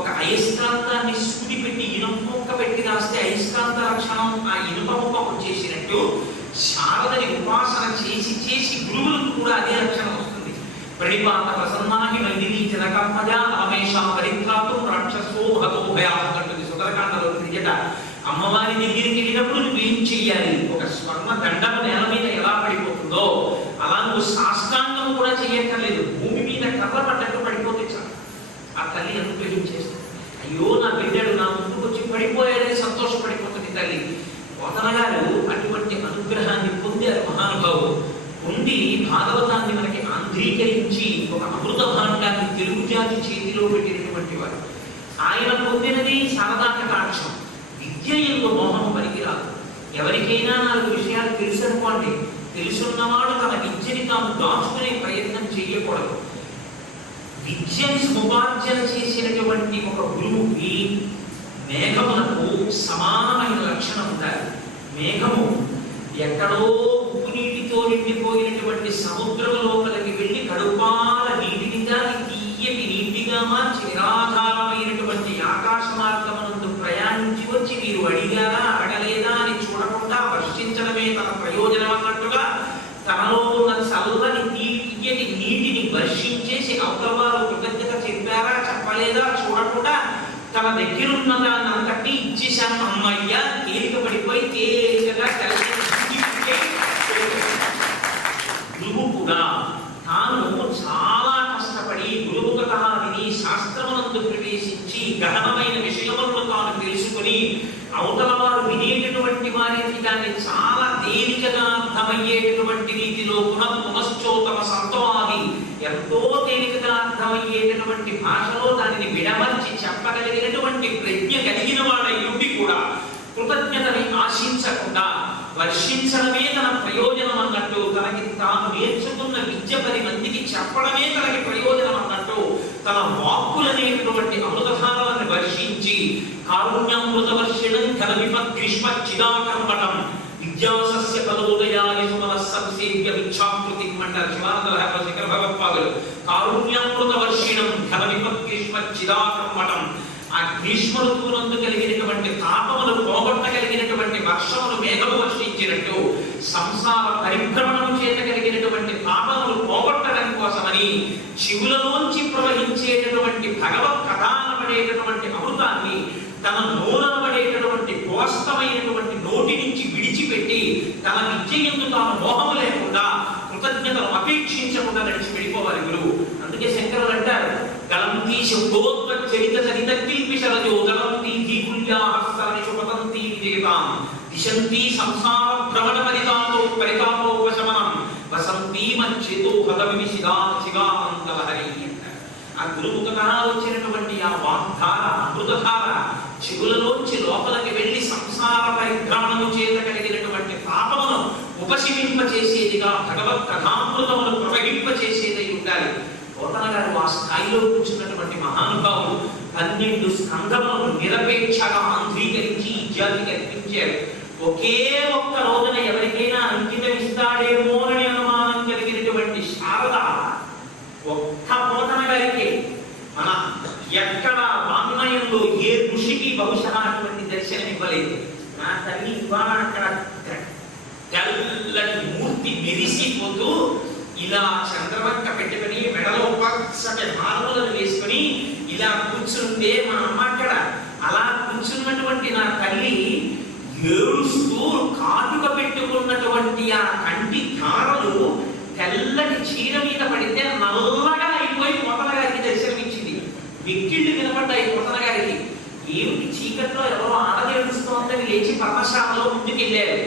ఒక అయస్కాంతాన్ని సూడి పెట్టి ఇనుము మొక్క పెట్టి రాస్తే వచ్చినట్టు శారదని ఉపాసన చేసి చేసి గురువులకు కూడా అదే లక్షణం వస్తుంది. ప్రణిపాత ప్రసన్నాహి నందిని జనకర్మజ రమేషా పరిత్రాతం రాక్షసో భగతో భయాలంటుంది సుందరకాండలో క్రియట. అమ్మవారి దగ్గరికి వెళ్ళినప్పుడు నువ్వేం చెయ్యాలి? ఒక స్వర్ణ దండము నేల మీద ఎలా పడిపోతుందో అలా నువ్వు సాష్టాంగం కూడా చేయక్కర్లేదు, భూమి మీద కర్ర పడ్డట్టు పడిపోతే చాలు. ఆ తల్లి అనుగ్రహించేస్తుంది. అయ్యో నా బిడ్డడు నా ముందుకు వచ్చి పడిపోయాడే సంతోషపడిపోతుంది తల్లి. పోతన గారు అటువంటి అనుగ్రహాన్ని పొందారు మహానుభావుడు. పొంది భాగవతాన్ని మనకి ఆంధ్రీకరించి ఒక అమృత భాండాన్ని తెలుగు జాతి చేతిలో పెట్టినటువంటి వారు. ఆయన పొందినది శారదా కటాక్షం. విద్య ఎందు మోహం పనికిరాదు. ఎవరికైనా 4 విషయాలు తెలుసు అనుకోండి, తెలుసున్నవాడు తన విద్యని తాము దాచుకునే ప్రయత్నం చేయకూడదు. విద్యని సముపార్జన చేసినటువంటి ఒక గురువుకి మేఘములకు సమానమైన లక్షణం ఉండాలి. మేఘము ఎక్కడో ఉప్పు నీటితో నిండిపోయినటువంటి సముద్రం లోపలికి వెళ్ళి కడుపాల నీటిని దాని తీయటి నీటిగా మార్చి నిరాధారమైనటువంటి ఆకాశ మార్గమునందు ప్రయాణించి వచ్చి మీరు అడిగారా అడగలేదా అని చూడకుండా వర్షించడమే తన ప్రయోజనం అన్నట్టుగా తనలో ఉన్న చల్లని తీయటి నీటిని వర్షించేసి అవతలవారు కృతజ్ఞత చెప్పారా చెప్పలేదా చూడకుండా తన దగ్గరున్న దాన్ని అంతటి ఇచ్చేశాను అమ్మయ్య తేలిక పడిపోయి తేలికగా కలిసి గురువు కూడా తాను చాలా కష్టపడి గురువుగత విని శాస్త్రమునందు ప్రవేశించి గహనమైన విషయములను తాను తెలుసుకుని అవతల వారు వినేటటువంటి వారికి దాన్ని చాలా తేలికగా అర్థమయ్యేటటువంటి రీతిలో పునశ్చోతమ సంతవాది ఎంతో తేలికగా అర్థమయ్యేటటువంటి భాషలో దానిని విడమర్చి చెప్పగలిగినటువంటి ప్రజ్ఞ కలిగిన వాడయ్యుండి కూడా కృతజ్ఞతని ఆశించకుండా వర్షించడమే తన ప్రయోజనం అన్నట్టు, తనకి తాను నేర్చుకున్న విద్య 10 మందికి చెప్పడమే తనకి ప్రయోజనం అన్నట్టు తన వాక్కులనేటటువంటి అమృతధారాలను వర్షించి కారుణ్యామృత వర్షిణం ఘన విపద్గ్రీష్మ చిదాకర్మటం విద్యాసస్య పదోదయాయ సుమన సంసేవ్య విచ్ఛాకృతి అంటారు శివానంద శంకర భగవత్పాదులు. కారుణ్యామృత వర్షిణం ఘన విపద్గ్రీష్మ చిదాకర్మటం. ఆ గ్రీష్మ ఋతువునందు కలిగినటువంటి తాపములు పోగొట్టగలిగినటువంటి వర్షములు మేఘము వర్షించినట్టు సంసార పరిభ్రమణము చేత కలిగినటువంటి తాపములు పోగొట్టడం కోసమని శివులలోంచి ప్రవహించేటటువంటి భగవత్ కథానబడేటటువంటి అమృతాన్ని తన నోరనబడేటటువంటి గోస్తమైనటువంటి నోటి నుంచి విడిచిపెట్టి తన విద్యయందు తాను మోహము లేకుండా కృతజ్ఞతను అపేక్షించకుండా నడిచి వెళ్ళిపోవాలి గురువు. అందుకే శంకరులు అంటారు గలంతి శబ్దోత్పచ్చరిత చరిత కిల్పిశరజో గలంతి దీకుల్యాహస్తరణి శుపతంతి విజేతాం దిశంతి సంసార భ్రమణ పరితాపోపశమనం వసంతి మచ్చేతో హదవిశిదా శివానందలహరి అంటారు. ఆ గురుముఖ వచ్చినటువంటి ఆ వాగ్ధార అమృతధార చెవులలోంచి లోపలికి వెళ్ళి సంసార పరిభ్రమణము చేత కలిగినటువంటి పాపమును ఉపశమింపచేసేదిగా భగవత్ కథామృతమును ప్రవహింపచేసేదై ఉండాలి. పోతన గారు ఆ స్థాయిలో కూర్చున్నటువంటి మహానుభావులు 12 స్కంధములను నిరపేక్షగా ఆంధ్రీకరించి ఈ జాతికి అర్పించారు. ఒకే ఒక్క రోజున ఎవరికైనా అంకితం ఇస్తాడేమోనని అనుమానం కలిగినటువంటి శారద ఒక్క పోతన గారికి మన ఎక్కడ వాంగ్మయంలో ఏ ఋషికి బహుశా అటువంటి దర్శనం ఇవ్వలేదు. నా తల్లి ఇవాళ అక్కడ తెల్లటి మూర్తి మెరిసిపోతూ ఇలా చంద్రవంక పెట్టుకుని మెడలో పచ్చటి హారములను వేసుకుని ఇలా కూర్చుంటే మా అమ్మ అక్కడ అలా కూర్చున్నటువంటి నా తల్లి ఏడుస్తూ కాటుక పెట్టుకున్నటువంటి ఆ కంటి ధారలు తెల్లటి చీర మీద పడితే నల్లగా అయిపోయి పోతన గారికి దర్శనమిచ్చింది. వెక్కిళ్ళు వినపడ్డాయి పోతన గారికి. ఏమిటి చీకట్లో ఎవరో ఆడది ఏడుస్తోందని లేచి పర్ణశాలలో ముందుకెళ్ళారు.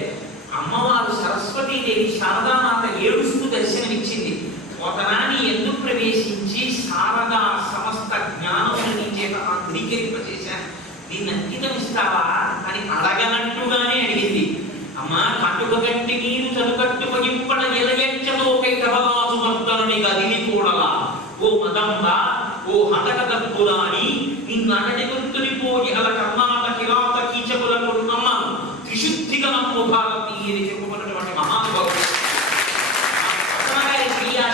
అమ్మవారు సరస్వతీదేవి శారదామాత ఏడుస్తూ దర్శనమిచ్చింది. పోతనాన్ని ఎందుకు ప్రవేశించి శారదా సమస్త జ్ఞానమును నీ చేత ఆంధ్రీకరింపచేశాను, దీన్ని అంకితం ఇస్తావా అని అడగనట్టుగానే అడిగింది. అమ్మా కట్టుక గట్టి నీరు చదుకట్టు పగింపడ ఎలయచ్చతో కైకవరాజు మర్దనుని గదిలి కూడలా ఓ మదంబ ఓ హతక దప్పురాని నిన్నటి గుర్తునిపోయి అల కర్ణాట కిరాత కీచకులకు నమ్మను త్రిశుద్ధిగా నమ్ము భారతి అని చెప్పుకున్నటువంటి మహానుభావుడు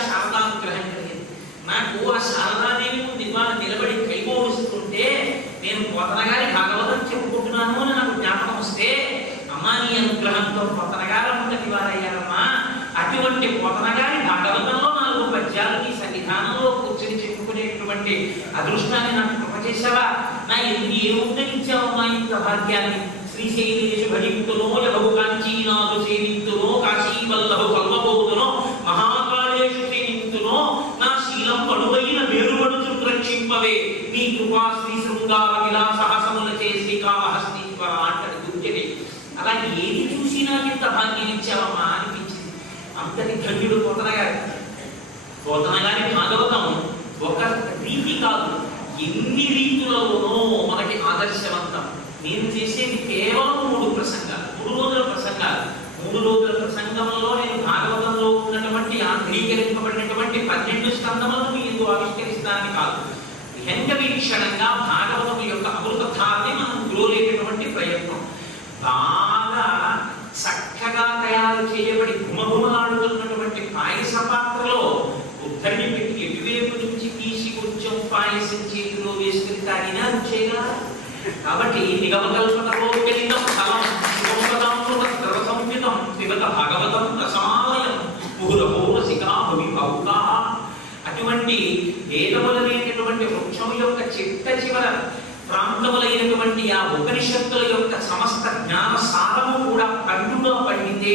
శారదానుగ్రహం కలిగింది. నాకు ఆ శారదాదేవి ముందు ఇవాళ నిలబడి కైమోడుస్తుంటే నేను పోతన గారి భాగవతం చెప్పుకుంటున్నాను అని నాకు జ్ఞాపకం వస్తే అమ్మా నీ అనుగ్రహంతో పోతన గారు వంటి వారయ్యారమ్మా. అటువంటి పోతన గారి భాగవతంలో 4 పద్యాలు ఈ సన్నిధానంలో కూర్చొని చెప్పుకునేటువంటి అదృష్టాన్ని నాకు కృప చేశావా? నా ఎందుకు ఏముందని ఇచ్చావమ్మా ఇంత భాగ్యాన్ని? శ్రీశైలేషు భజింతునో యభు కాంచీనాథు సేవింతునో కాశీవల్లభు కల్వబోతునో మహాకాళేషు సేవింతునో నా శీలం పడువైన మేలుబడుచు రక్షింపవే నీ కృపా శ్రీ శృంగార విలాసహసముల చేసి కాళహస్తీశ్వర అంటది గుర్తిని. అలా ఏది చూసి నాకు ఇంత భాగ్యం ఇచ్చావమ్మా అనిపించింది. అంతటి ధన్యుడు పోతన గారి భాగవతం ఒక రీతి కాదు, ఎన్ని రీతులలోనో మనకి ఆదర్శవంతం. నేను చేసేది కేవలం 3 ప్రసంగాలు, 3 రోజుల ప్రసంగాలు. 3 రోజుల ప్రసంగంలో నేను భాగవతంలో ఉన్నటువంటి ఆంధ్రీకరింపబడినటువంటి 12 స్కందములను మీకు ఆవిష్కరిస్తానని కాదు, విహంగ వీక్షణంగా భాగవతం యొక్క అమృతధాన్ని మనం గ్రోలేటటువంటి ప్రయత్నం. బాగా చక్కగా తయారు చేయబడి గుమగుమలాడుతున్నటువంటి పాయస పాత్రలో ఉద్ధరిని పెట్టి ఎటువైపు నుంచి తీసి కొంచెం పాయసం చేతిలో వేసుకుని తాగినా రుచేగా. కాబట్టి నిగమకల్పనలోకెలితం ఫలం సంహితం పిబత భాగవతం రసమాలయం ముహురహోరసికా భవిభౌకా. అటువంటి వేదములనేటటువంటి వృక్షం యొక్క చిట్ట చివర ప్రాంతములైనటువంటి ఆ ఉపనిషత్తుల యొక్క సమస్త జ్ఞాన సారము కూడా పండుగా పండితే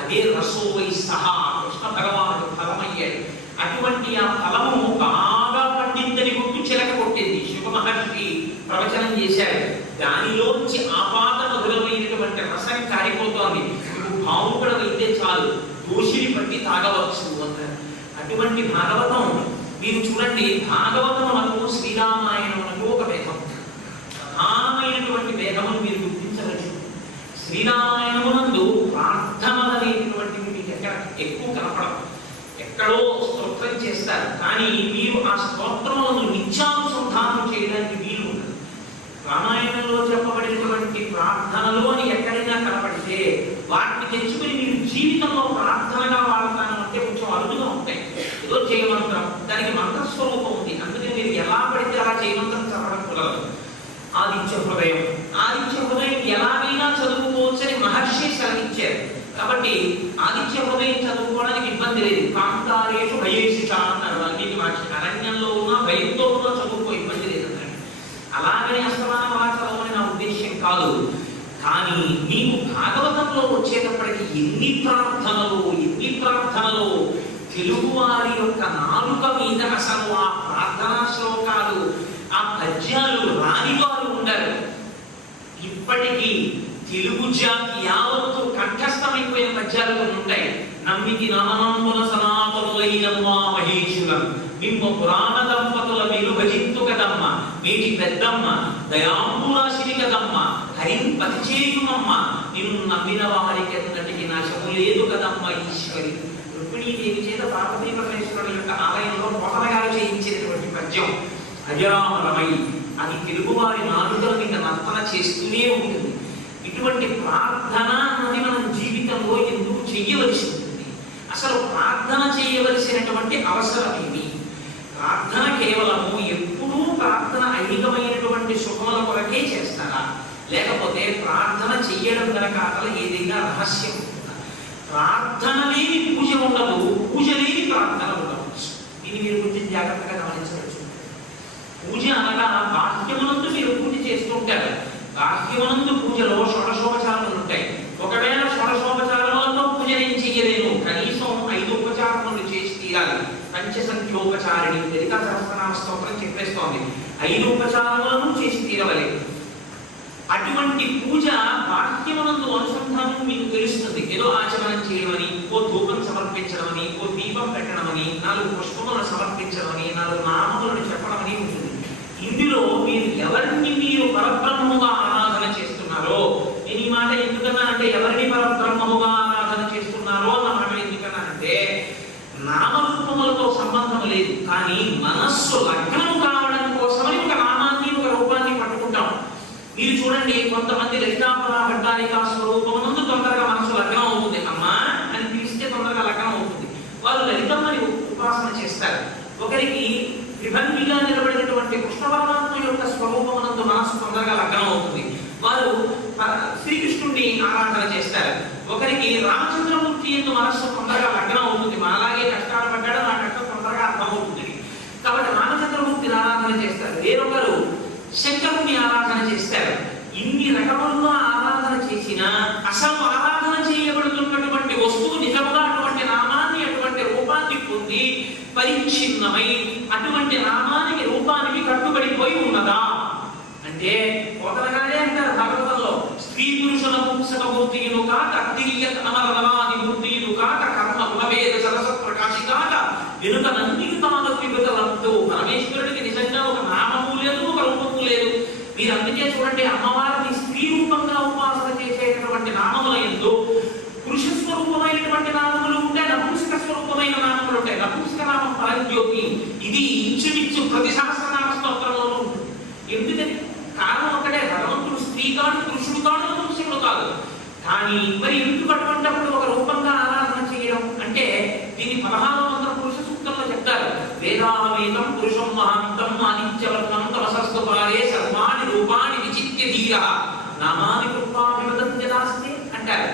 అదే రసోవై సహా కృష్ణ భగవానుడు ఫలమయ్యాడు. అటువంటి ఆ ఫలము బాగా పండిందని గుర్తు చిలక కొట్టింది. శుభ మహర్షి ప్రవచనం చేశారు. దానిలోంచి ఆపాత మధురమైనటువంటి రసం కారిపోతోంది. భావుకుడు వెళ్తే చాలు దోషిని పట్టి తాగవచ్చు అన్నారు. అటువంటి భాగవతం మీరు చూడండి. భాగవతమునకు శ్రీరామాయణమునకు ఒక భేదం, ప్రధానమైనటువంటి భేదమును మీరు గుర్తించవచ్చు. శ్రీరామాయణమునందు ప్రార్థనలు అనేటువంటివి మీకు ఎక్కడ ఎక్కువ కనపడవు. ఎక్కడో స్తోత్రం చేస్తారు, కానీ మీరు ఆ స్తోత్రములను నిత్యానుసంధానం చేయడానికి వీలు ఉండదు. రామాయణంలో చెప్పబడినటువంటి ప్రార్థనలు అని ఎక్కడైనా కనపడితే వాటిని తెచ్చుకుని మీరు జీవితంలో ప్రార్థనగా వాడతాను అంటే కొంచెం అరుదుగా ఉంటాయి. ఏదో చేయమంత్రం, దానికి మంత్రస్వరూపం ఉంది. అందుకే మీరు ఎలా పడితే అలా చేయమంత్రం చదవడం కుదరదు. ఆదిత్య హృదయం, ఆదిత్య హృదయం ఎలాగైనా చదువుకోవచ్చని మహర్షి సెలవిచ్చారు. కాబట్టి ఆదిత్య హృదయం చదువుకోవడానికి ఇబ్బంది లేదు. కాంతారేషు భయేషిష అన్నారు వాల్మీకి మహర్షి. అరణ్యంలో ఉన్న భయంతో ఉన్న చదువుకో, ఇబ్బంది లేదు అన్నాడు. అలాగనే అస్తమానం అలా చదవని నా ఉద్దేశ్యం కాదు. కానీ మీకు భాగవతంలో వచ్చేటప్పటికి ఎన్ని ప్రార్థనలు తెలుగువారి యొక్క నాలుక మీద అసలు ఆ ప్రార్థనా శ్లోకాలు, ఆ పద్యాలు రాని వారు ఉండరు. ఇప్పటికీ తెలుగు జాతి యావత్తు కంఠస్థమైపోయిన పద్యాలు కొన్ని ఉంటాయి. నమ్మికి నామనాంబుల సనాతనులైనమ్మా మహేశులం మిమ్మ పురాణ దంపతుల మీరు భజింతు కదమ్మ మీటి పెద్దమ్మ దయాంబురాశిని కదమ్మ హరిం పతిచేయుమమ్మ నిన్ను నమ్మిన వారికి అన్నటికి నాశము లేదు కదమ్మ ఈశ్వరి. రుక్మిణీదేవి చేత పార్వతీ పరమేశ్వరుడు యొక్క ఆలయంలో పోతనగారు చేయించినటువంటి పద్యం అజరామరమై అది తెలుగువారి నాలుకల మీద నర్తన చేస్తూనే ఉంటుంది. ఇటువంటి ప్రార్థన అన్నది మనం జీవితంలో ఎందుకు చెయ్యవలసి ఉంటుంది? అసలు ప్రార్థన చేయవలసినటువంటి అవసరం ఏమి? ప్రార్థన కేవలము ఎప్పుడూ ప్రార్థన ఐహికమైనటువంటి సుఖముల కొరకే చేస్తారా? లేకపోతే ప్రార్థన చెయ్యడం వెనకాతల ఏదైనా రహస్యం ఉంటుందా? ప్రార్థన లేని పూజ ఉండదు, పూజ లేని ప్రార్థన ఉండవచ్చు. దీన్ని మీరు కొంచెం జాగ్రత్తగా గమనించవచ్చు. పూజ అనగా బాహ్యమునందు మీరు పూజ చేస్తుంటారు. బాహ్యమునందు పూజలో షోడశోపచారములు ఉంటాయి. ఒకవేళ షోడశోపచారములతో పూజ నేను చెయ్యలేను, కనీసం 5 ఉపచారములు చేసి తీరాలి. పంచసంఖ్యోపచారిణి లలితా సహస్రనామ స్తోత్రం చెప్పేస్తోంది. 5 ఉపచారములను చేసి తీరవలే. అటువంటి పూజ బాహ్యమునందు అనుసంధానం మీకు తెలుస్తుంది. ఏదో ఆచమనం చేయడమని, ఓ ధూపం సమర్పించడమని, ఓ దీపం పెట్టడమని, 4 పుష్పములను సమర్పించడమని, 4 నామములను చెప్పడమని ఉంటుంది. ఇందులో మీరు ఎవరిని మీరు పరబ్రహ్మముగా ఆరాధన చేస్తున్నారో, నేను ఈ మాట ఎందుకన్నానంటే ఎవరిని పరబ్రహ్మముగా ఆరాధన చేస్తున్నారో అన్న మాట ఎందుకన్నానంటే నామరూపములతో సంబంధం లేదు, కానీ మనస్సు లగ్నము కావడం కోసమని ఒక నామాన్ని ఒక రూపాన్ని పట్టుకుంటాం. మీరు చూడండి, కొంతమంది లలితాపరా భట్టారికా స్వరూపమునందు తొందరగా మనస్సు లగ్నం అవుతుంది. అమ్మా అని పిలిస్తే తొందరగా లగ్నం అవుతుంది. వారు లలితమ్మని ఉపాసన చేస్తారు. ఒకరికి విభంగిగా నిలబడినటువంటి కృష్ణ పరమాత్మ యొక్క స్వరూపమునందు మనస్సు తొందరగా లగ్నం అవుతుంది. వారు శ్రీకృష్ణుడిని ఆరాధన చేస్తారు. ఒకరికి రామచంద్రమూర్తి శంకరమూర్తి ఎందు మనస్సు తొందరగా లగ్నం అవుతుంది. అలాగే కష్టాలు పడ్డాడు, నా కష్టం తొందరగా అర్థమవుతుంది. కాబట్టి రామచంద్రమూర్తిని ఆరాధన చేస్తారు, వేరొకరు శంకరుని ఆరాధన చేస్తారు. ఇన్ని రకములుగా ఆరాధన చేసినా అసలు ఆరాధన చేయబడుతున్నటువంటి వస్తువు నిజముగా అటువంటి నామాన్ని అటువంటి రూపాన్ని పొంది పరిచ్ఛిన్నమై అటువంటి నామానికి రూపానికి కట్టుబడిపోయి ఉన్నదా అంటే ఒకరగానే అంటారు భాగవతంలో, స్త్రీ పురుషుల పుంసకమూర్తియును కాక అత్తిరియత్ అమరనవాది మూర్తియును కాక కర్మ గుణవేద సరసత్ ప్రకాశి కాక వెనుక నందికి తాను విభుతలంతో పరమేశ్వరుడికి నిజంగా ఒక నామము లేదు, ఒక రూపము లేదు. మీరు అందుకే చూడండి, అమ్మవారిని స్త్రీ రూపంగా ఉపాసన చేసేటటువంటి నామముల యందు పురుష స్వరూపమైనటువంటి నామములు ఉంటాయి, నపుంసక స్వరూపమైన నామములు ఉంటాయి. నపుంసక నామం పరంజ్యోతి, ఇది ఇంచుమించు ప్రతి సహస్రనామ స్తోత్రంలోనూ ఉంటుంది. ఎందుకని కారణం ఒకటే, భగవంతుడు స్త్రీ కాదు, పురుషుడు కాదు, నపుంసకుడు కాదు. కానీ మరి ఎందుకు అటువంటిప్పుడు ఒక రూపంగా ఆరాధన చేయడం అంటే దీన్ని 16వ పురుష సూక్తంలో చెప్తారు. వేదావేదం పురుషం మహాంతం ఆదిత్యవర్ణం తమసస్తు పారే సర్వాణి రూపాణి విచిత్య ధీర నామాని కృపాభివదంజనాస్తే అంటారు.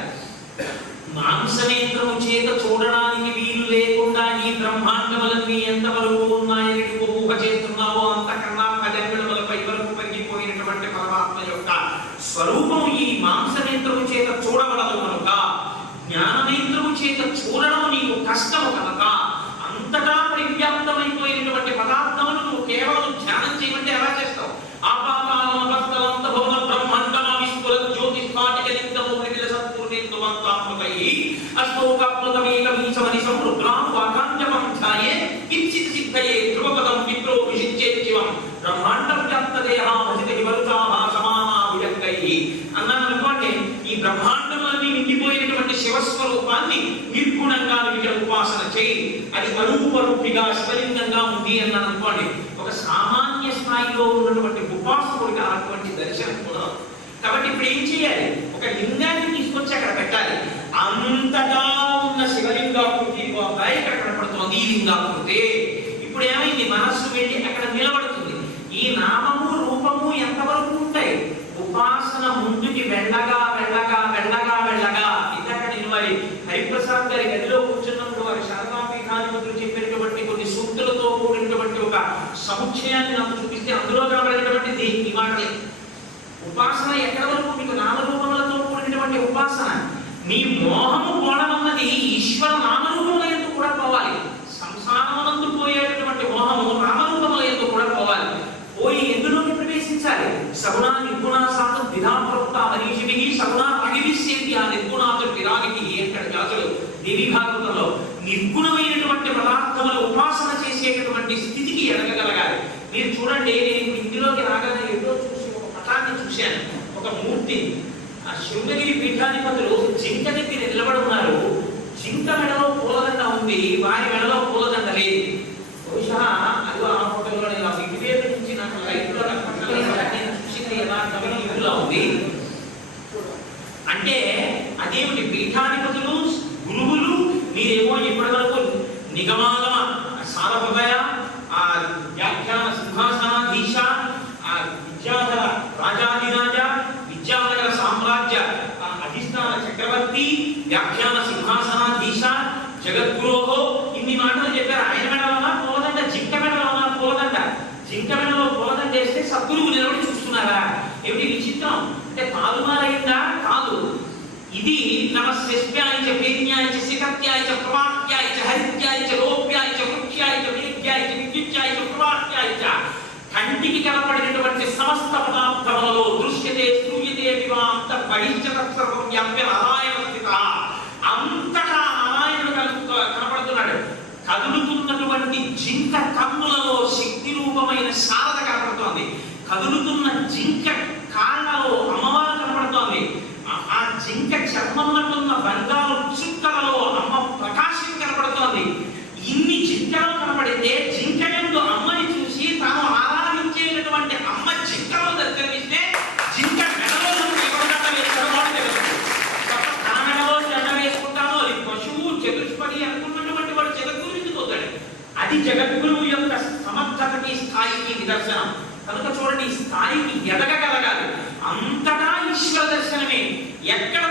మాంసనేత్రము చేత చూడడానికి వీలు లేకుండా ఈ బ్రహ్మాండములన్నీ ఎంతవరకు ఉన్నాయని నువ్వు ఊహ చేస్తున్నావో అంతకన్నా 10 అడుగులపై వరకు పెరిగిపోయినటువంటి పరమాత్మ యొక్క స్వరూపం ఈ మాంసనేత్రము చేత చూడబడదు కనుక, జ్ఞాననేత్రము చేత చూడడం నీకు కష్టము కనుక, అంతటా పరివ్యాప్తమైపోయినటువంటి పదార్థములు నువ్వు కేవలం ధ్యానం చేయమంటే ఎలా చేస్తావు? ఆపాతాలంత భవన బ్రహ్మాండమ విస్ఫుర జ్యోతిస్ఫాటిక నిత్యము ప్రమిల సంపూర్ణేత్వంతాత్మకై అష్టోకాత్మకమేక వీసమని సమృద్రాం వాకాంజపం ఛాయే కించిత్ సిద్ధయే ధ్రువపదం విప్రో విషిచ్చేత్యవం బ్రహ్మాండం వ్యాప్త దేహా భజిత వివరుతాభా సమానా విజంకై అన్నాను అనుకోండి. ఈ బ్రహ్మాండములన్నీ నిండిపోయినటువంటి శివస్వరూపాన్ని నిర్గుణంగా ఇక్కడ ఉపాసన చేయి. అది అరూపరూపిగా శివలింగంగా ఉంది అన్నాను అనుకోండి. ఒక సామాన్య స్థాయిలో ఉన్నటువంటి ఉపాసకుడిగా అటువంటి దర్శనం కూడా. కాబట్టి ఇప్పుడు ఏం చేయాలి? ఒక లింగాన్ని తీసుకొచ్చి అక్కడ పెట్టాలి. అంతటా ఉన్న శివలింగాకృతి ఇక్కడ కనపడుతుంది ఈ లింగాకృతి. ఇప్పుడు ఏమైంది? మనస్సు వెళ్ళి అక్కడ నిలబడుతుంది. ఈ నామము రూపము ఎంతవరకు ఉంటాయి? ఉపాసన ముందుకి వెళ్ళగా వెళ్ళగా వెళ్ళగా వెళ్ళగా ఇందాక నేను వారి హరిప్రసాద్ గారి గదిలో కూర్చున్నప్పుడు వారి శారదాపీఠాధిపతులు చెప్పినటువంటి కొన్ని సూక్తులతో కూడినటువంటి ఒక సముచ్చయాన్ని నాకు చూపిస్తే అందులో కనబడినటువంటి ఈ మాటలే. ఉపాసన ఎక్కడ వరకు? మీకు నామరూపములతో కూడినటువంటి ఉపాసన. నీ మోహము పోవడమన్నది ఈశ్వర నామరూపముల యందు కూడా పోవాలి. సంసారమునందు పోయేటటువంటి మోహము నామరూపముల యందు కూడా పోవాలి. పోయి ఎందులోకి ప్రవేశించాలి? సగుణ నిర్గుణ సాధు విధాప్రోక్త మనీషిభిః సగుణ అగివిశ్యేత్య నిర్గుణాతు విరాగితి అంటాడు వ్యాసుడు దేవి భాగవతంలో. నిర్గుణమైనటువంటి పదార్థముల ఉపాసన చేసేటటువంటి స్థితికి ఎదగగలగాలి. మీరు చూడండి, నేను ఇందులోకి రాగానే ఏదో చూసి ఒక పటాన్ని చూశాను, ఒక మూర్తి. ఆ శృంగగిరి పీఠాధిపతులు జింక దగ్గర నిలబడి ఉన్నారు. జింక మెడలో పూలదండ ఉంది, వారి మెడలో పూలదండ లేదు. బహుశా అది ఆ ఫోటోలో నేను ఆ విడివేద నుంచి నాకు లైఫ్లో నేను చూసింది యథార్థమైన ఇదిలా ఉంది. అంటే అదేమిటి? పీఠాధిపతులు గురువులు మీరేమో ఇప్పటి వరకు నిగమాగమ సారభయ, ఆ వ్యాఖ్యాన సింహాసనాధీశ, ఆ విద్యాధర రాజాధిరాజ, విద్యానగర సామ్రాజ్య అధిష్టాన చక్రవర్తి, వ్యాఖ్యాన సింహాసనాధీశ, జగద్గురోహో, ఇన్ని మాటలు చెప్పారు. ఆయన మెడలోనా పూలదండ, జింక మెడలోనా పూలదండ. జింక మెడలో పూలదండ వేస్తే సద్గురువు నిలబడి చూస్తున్నారా? ఏమిటి విచిత్రం? అంటే తారుమారైందా? కాదు. ఇది నమస్యస్యాయ చ వేద్యాయ చ శిఖత్యాయ చ ప్రవాహ్యాయ చ హరిత్యాయ చ లోప్యాయ చ ముఖ్యాయ చ వేద్యాయ చ విద్యుత్యాయ చ ప్రవాహ్యాయ చ కంటికి కనపడినటువంటి సమస్త పదార్థములలో దృశ్యతే శ్రూయతే వివాంత బహిష్ట సర్వం వ్యాప్య నారాయణ స్థిత. అంతటా నారాయణుడు కనపడుతున్నాడు. కదులుతున్నటువంటి జింక కన్నులలో శక్తి రూపమైన శారద కనపడుతోంది. కదులుతున్న జింక కాళ్ళలో అమ్మవారు కనపడుతోంది. ఆ జింక చర్మమునకున్న బంగారు చుక్కలలో అమ్మ ప్రకాశం కనపడుతోంది. ఇన్ని జింకలు కనపడితే జింక యందు అమ్మని చూసి తాను ఆరాధించేటటువంటి అమ్మ జింకలో దర్శనమిస్తే జింక మెడలో దండ వేసుకుంటాను. అది పశువు చతుష్పది అనుకున్నటువంటి వాడు జగద్గురు ఎందుకు అవుతాడు? అది జగద్గురువు యొక్క సమర్థతకి స్థాయికి నిదర్శనం. కనుక చూడండి, ఈ స్థాయికి ఎదగగలగాలి. అంతటా ఈశ్వర దర్శనమే. ఎక్కడ